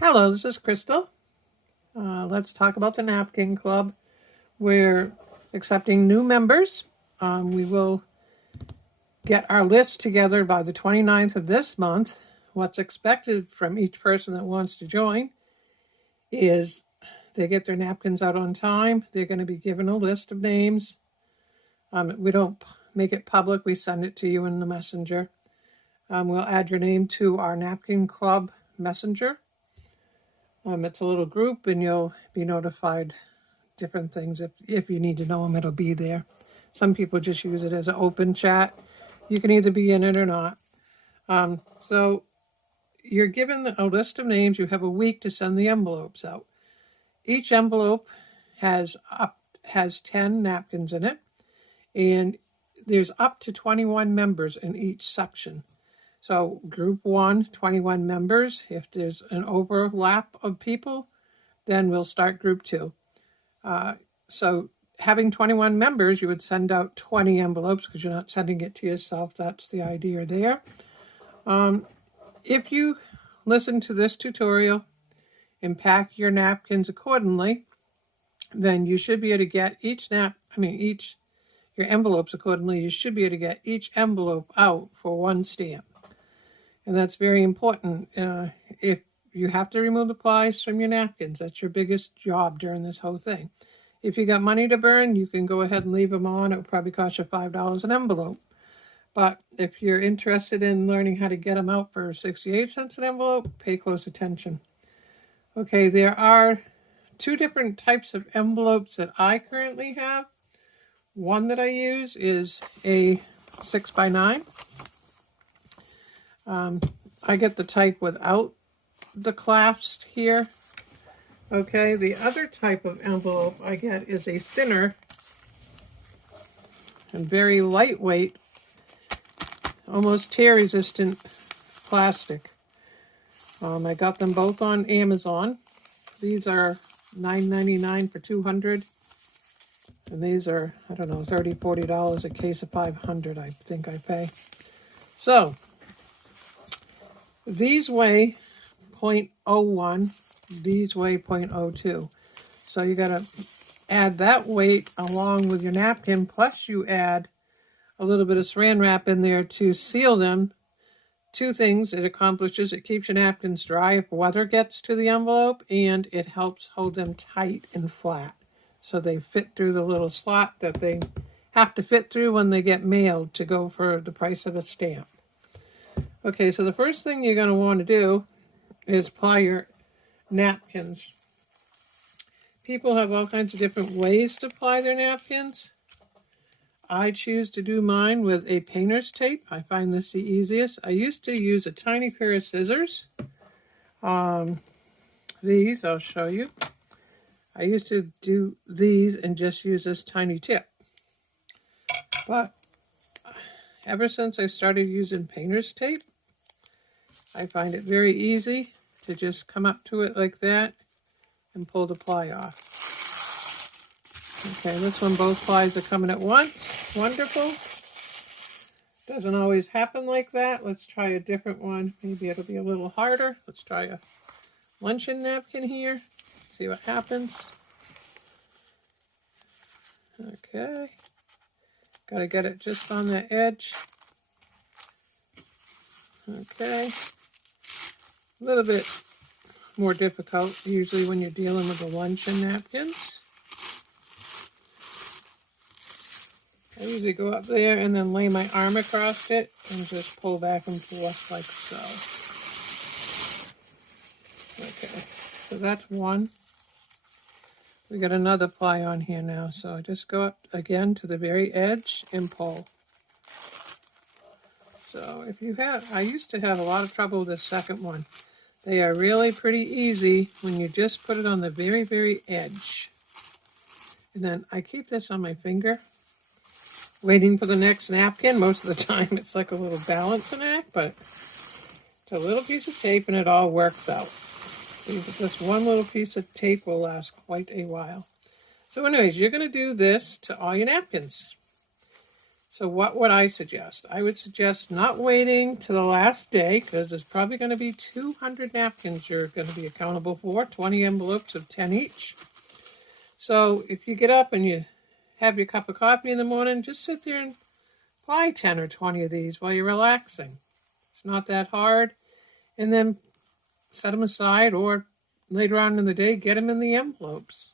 Hello, this is Crystal. Let's talk about the Napkin Club. We're accepting new members. We will get our list together by the 29th of this month. What's expected from each person that wants to join is they get their napkins out on time. They're going to be given a list of names. We don't make it public. We send it to you in the messenger. We'll add your name to our Napkin Club messenger. It's a little group, and you'll be notified different things. If you need to know them, it'll be there. Some people just use it as an open chat. You can either be in it or not. So you're given a list of names. You have a week to send the envelopes out. Each envelope has 10 napkins in it, and there's up to 21 members in each section. So group 1, 21 members. If there's an overlap of people, then we'll start group 2. So having 21 members, you would send out 20 envelopes because you're not sending it to yourself. That's the idea there. If you listen to this tutorial and pack your napkins accordingly, then you should be able to get your envelopes accordingly. You should be able to get each envelope out for one stamp. And that's very important. If you have to remove the plies from your napkins, that's your biggest job during this whole thing. If you got money to burn, you can go ahead and leave them on. It will probably cost you $5 an envelope. But if you're interested in learning how to get them out for 68 cents an envelope, pay close attention. Okay, there are 2 different types of envelopes that I currently have. One that I use is a 6x9. I get the type without the clasp here. Okay, the other type of envelope I get is a thinner and very lightweight, almost tear-resistant plastic. I got them both on Amazon. These are $9.99 for 200. And these are, I don't know, $30, $40 a case of 500, I think I pay. So, these weigh 0.01, these weigh 0.02. So you got to add that weight along with your napkin, plus you add a little bit of saran wrap in there to seal them. 2 things it accomplishes: it keeps your napkins dry if weather gets to the envelope, and it helps hold them tight and flat so they fit through the little slot that they have to fit through when they get mailed to go for the price of a stamp. Okay, so the first thing you're going to want to do is ply your napkins. People have all kinds of different ways to ply their napkins. I choose to do mine with a painter's tape. I find this the easiest. I used to use a tiny pair of scissors. These, I'll show you. I used to do these and just use this tiny tip. But ever since I started using painter's tape, I find it very easy to just come up to it like that and pull the ply off. Okay, this one, both plies are coming at once. Wonderful. Doesn't always happen like that. Let's try a different one. Maybe it'll be a little harder. Let's try a luncheon napkin here. See what happens. Okay. Got to get it just on the edge. Okay. A little bit more difficult usually when you're dealing with the luncheon napkins. I usually go up there and then lay my arm across it and just pull back and forth like so. Okay, so that's one. We got another ply on here now, so I just go up again to the very edge and pull. So if you have, I used to have a lot of trouble with the second one. They are really pretty easy when you just put it on the very, very edge. And then I keep this on my finger, waiting for the next napkin. Most of the time it's like a little balancing act, but it's a little piece of tape and it all works out. This one little piece of tape will last quite a while. So anyways, you're going to do this to all your napkins. So what would I suggest? I would suggest not waiting to the last day, because there's probably going to be 200 napkins you're going to be accountable for, 20 envelopes of 10 each. So if you get up and you have your cup of coffee in the morning, just sit there and buy 10 or 20 of these while you're relaxing. It's not that hard. And then set them aside, or later on in the day, get them in the envelopes.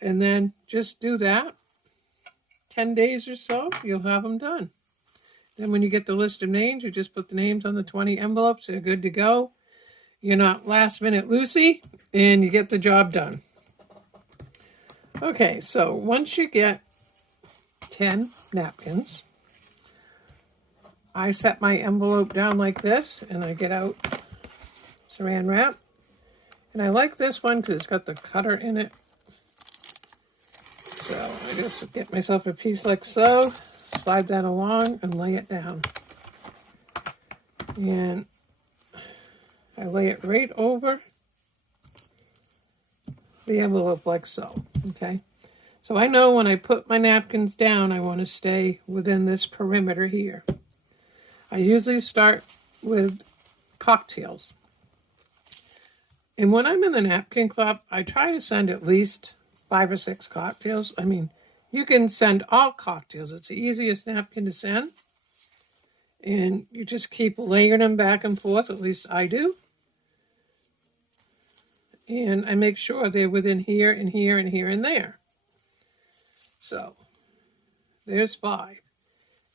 And then just do that. 10 days or so, you'll have them done. Then when you get the list of names, you just put the names on the 20 envelopes. They're good to go. You're not last minute Lucy, and you get the job done. Okay, so once you get 10 napkins, I set my envelope down like this, and I get out saran wrap. And I like this one because it's got the cutter in it. So I just get myself a piece like so, slide that along, and lay it down. And I lay it right over the envelope like so, okay? So I know when I put my napkins down, I want to stay within this perimeter here. I usually start with cocktails. And when I'm in the napkin club, I try to send at least 5 or 6 cocktails. I mean, you can send all cocktails. It's the easiest napkin to send. And you just keep layering them back and forth, at least I do. And I make sure they're within here and here and here and there. So, there's 5.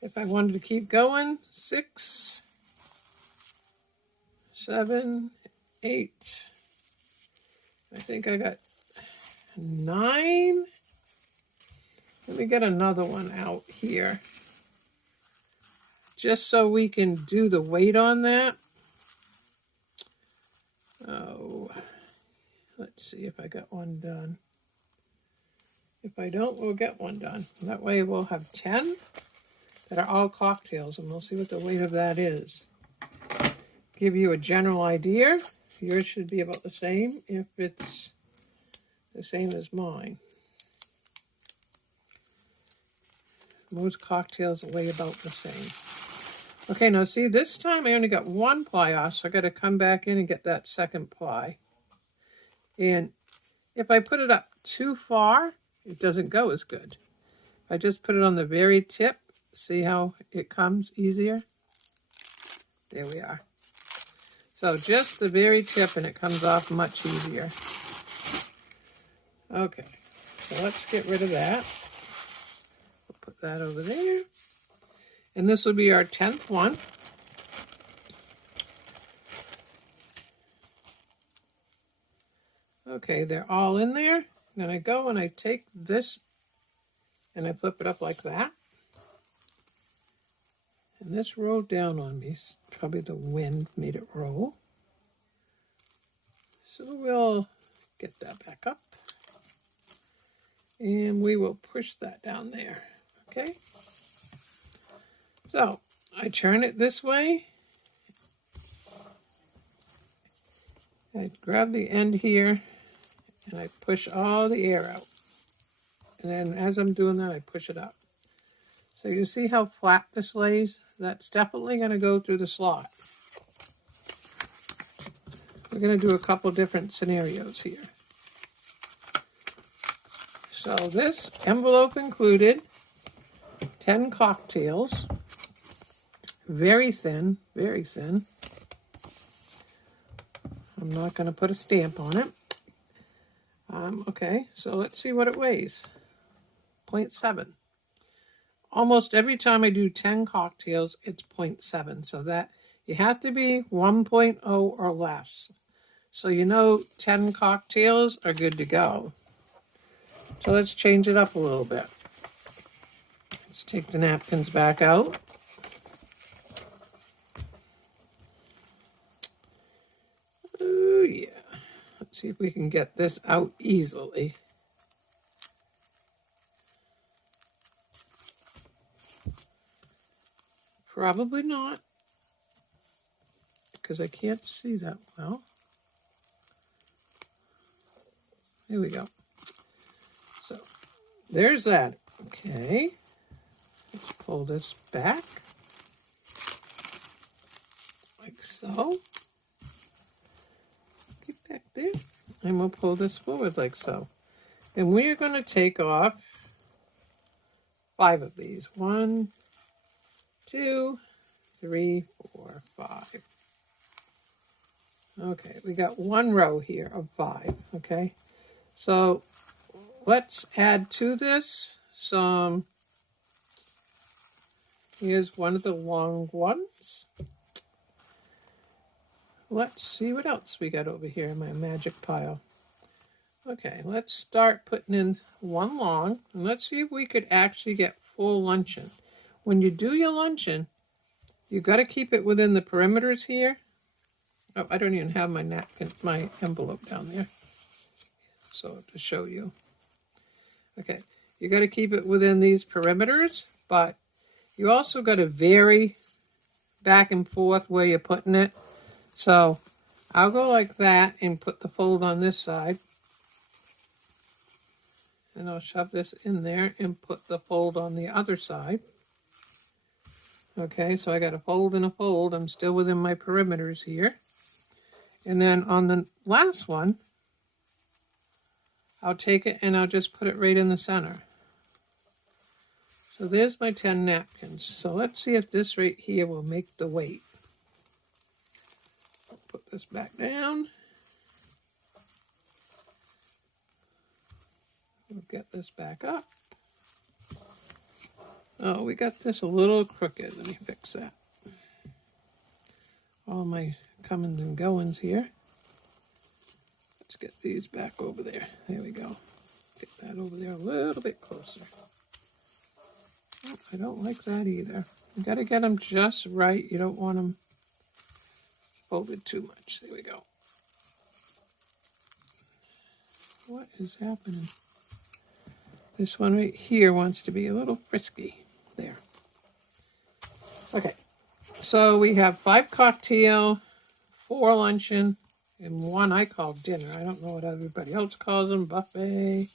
If I wanted to keep going, 6, 7, 8. I think I got 9. Let me get another one out here. Just so we can do the weight on that. Oh, let's see if I got one done. If I don't, we'll get one done. That way we'll have 10 that are all cocktails, and we'll see what the weight of that is. Give you a general idea. Yours should be about the same if it's the same as mine. Most cocktails weigh about the same. Okay, now see, this time I only got 1 ply off, so I got to come back in and get that second ply. And if I put it up too far, it doesn't go as good. If I just put it on the very tip, see how it comes easier? There we are. So just the very tip, and it comes off much easier. Okay, so let's get rid of that. We'll put that over there. And this will be our 10th one. Okay, they're all in there. Then I go and I take this and I flip it up like that. And this rolled down on me. Probably the wind made it roll. So we'll get that back up. And we will push that down there. Okay? So I turn it this way. I grab the end here and I push all the air out. And then as I'm doing that, I push it up. So you see how flat this lays? That's definitely going to go through the slot. We're going to do a couple different scenarios here. So this envelope included 10 cocktails. Very thin, very thin. I'm not going to put a stamp on it. Okay, so let's see what it weighs. 0.7. Almost every time I do 10 cocktails, it's 0.7. So that you have to be 1.0 or less. So you know 10 cocktails are good to go. So let's change it up a little bit. Let's take the napkins back out. Oh yeah. Let's see if we can get this out easily. Probably not, because I can't see that well. There we go. So there's that. Okay. Let's pull this back, like so. Get back there. And we'll pull this forward like so. And we're going to take off 5 of these. 1, 2, 3, 4, 5. Okay, we got 1 row here of 5, okay? So let's add to this some, here's one of the long ones. Let's see what else we got over here in my magic pile. Okay, let's start putting in 1 long, and let's see if we could actually get full luncheon. When you do your luncheon, you got to keep it within the perimeters here. Oh, I don't even have my napkin, my envelope down there. So to show you. Okay, you got to keep it within these perimeters, but you also got to vary back and forth where you're putting it. So I'll go like that and put the fold on this side. And I'll shove this in there and put the fold on the other side. Okay, so I got a fold and a fold. I'm still within my perimeters here. And then on the last one, I'll take it and I'll just put it right in the center. So there's my 10 napkins. So let's see if this right here will make the weight. I'll put this back down. We'll get this back up. Oh, we got this a little crooked. Let me fix that. All my comings and goings here. Let's get these back over there. There we go. Get that over there a little bit closer. Oh, I don't like that either. You got to get them just right. You don't want them folded too much. There we go. What is happening? This one right here wants to be a little frisky. There. Okay. So we have 5 cocktail, 4 luncheon, and 1 I call dinner. I don't know what everybody else calls them. Buffet.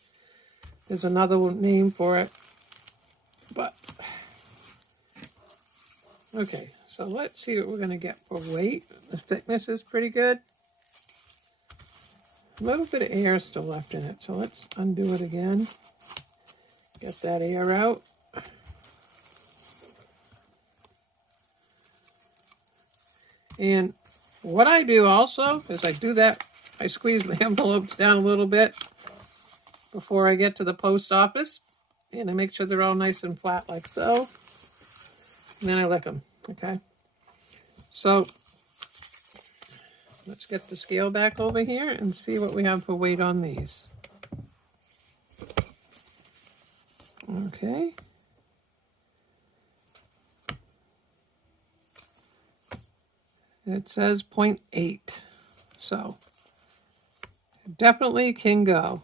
There's another name for it. But, okay. So let's see what we're going to get for weight. The thickness is pretty good. A little bit of air still left in it. So let's undo it again. Get that air out. And what I do also is I do that, I squeeze my envelopes down a little bit before I get to the post office. And I make sure they're all nice and flat like so. And then I lick them, okay? So let's get the scale back over here and see what we have for weight on these. Okay. It says 0.8. So it definitely can go.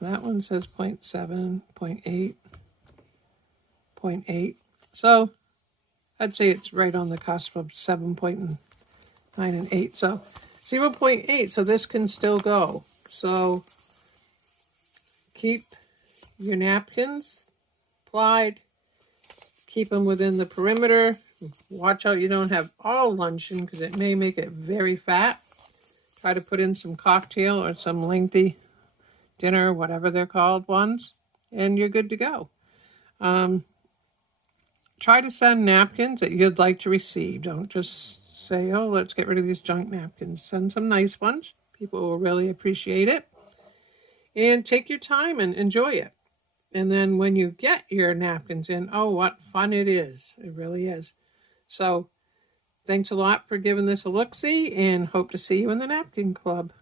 That one says 0.7, 0.8, 0.8. So I'd say it's right on the cusp of 7.9 and 8. So 0.8. So this can still go. So keep your napkins applied, keep them within the perimeter. Watch out you don't have all luncheon because it may make it very fat. Try to put in some cocktail or some lengthy dinner, whatever they're called ones, and you're good to go. Try to send napkins that you'd like to receive. Don't just say, oh, let's get rid of these junk napkins. Send some nice ones. People will really appreciate it. And take your time and enjoy it. And then when you get your napkins in, oh, what fun it is. It really is. So thanks a lot for giving this a look-see, and hope to see you in the Napkin Club.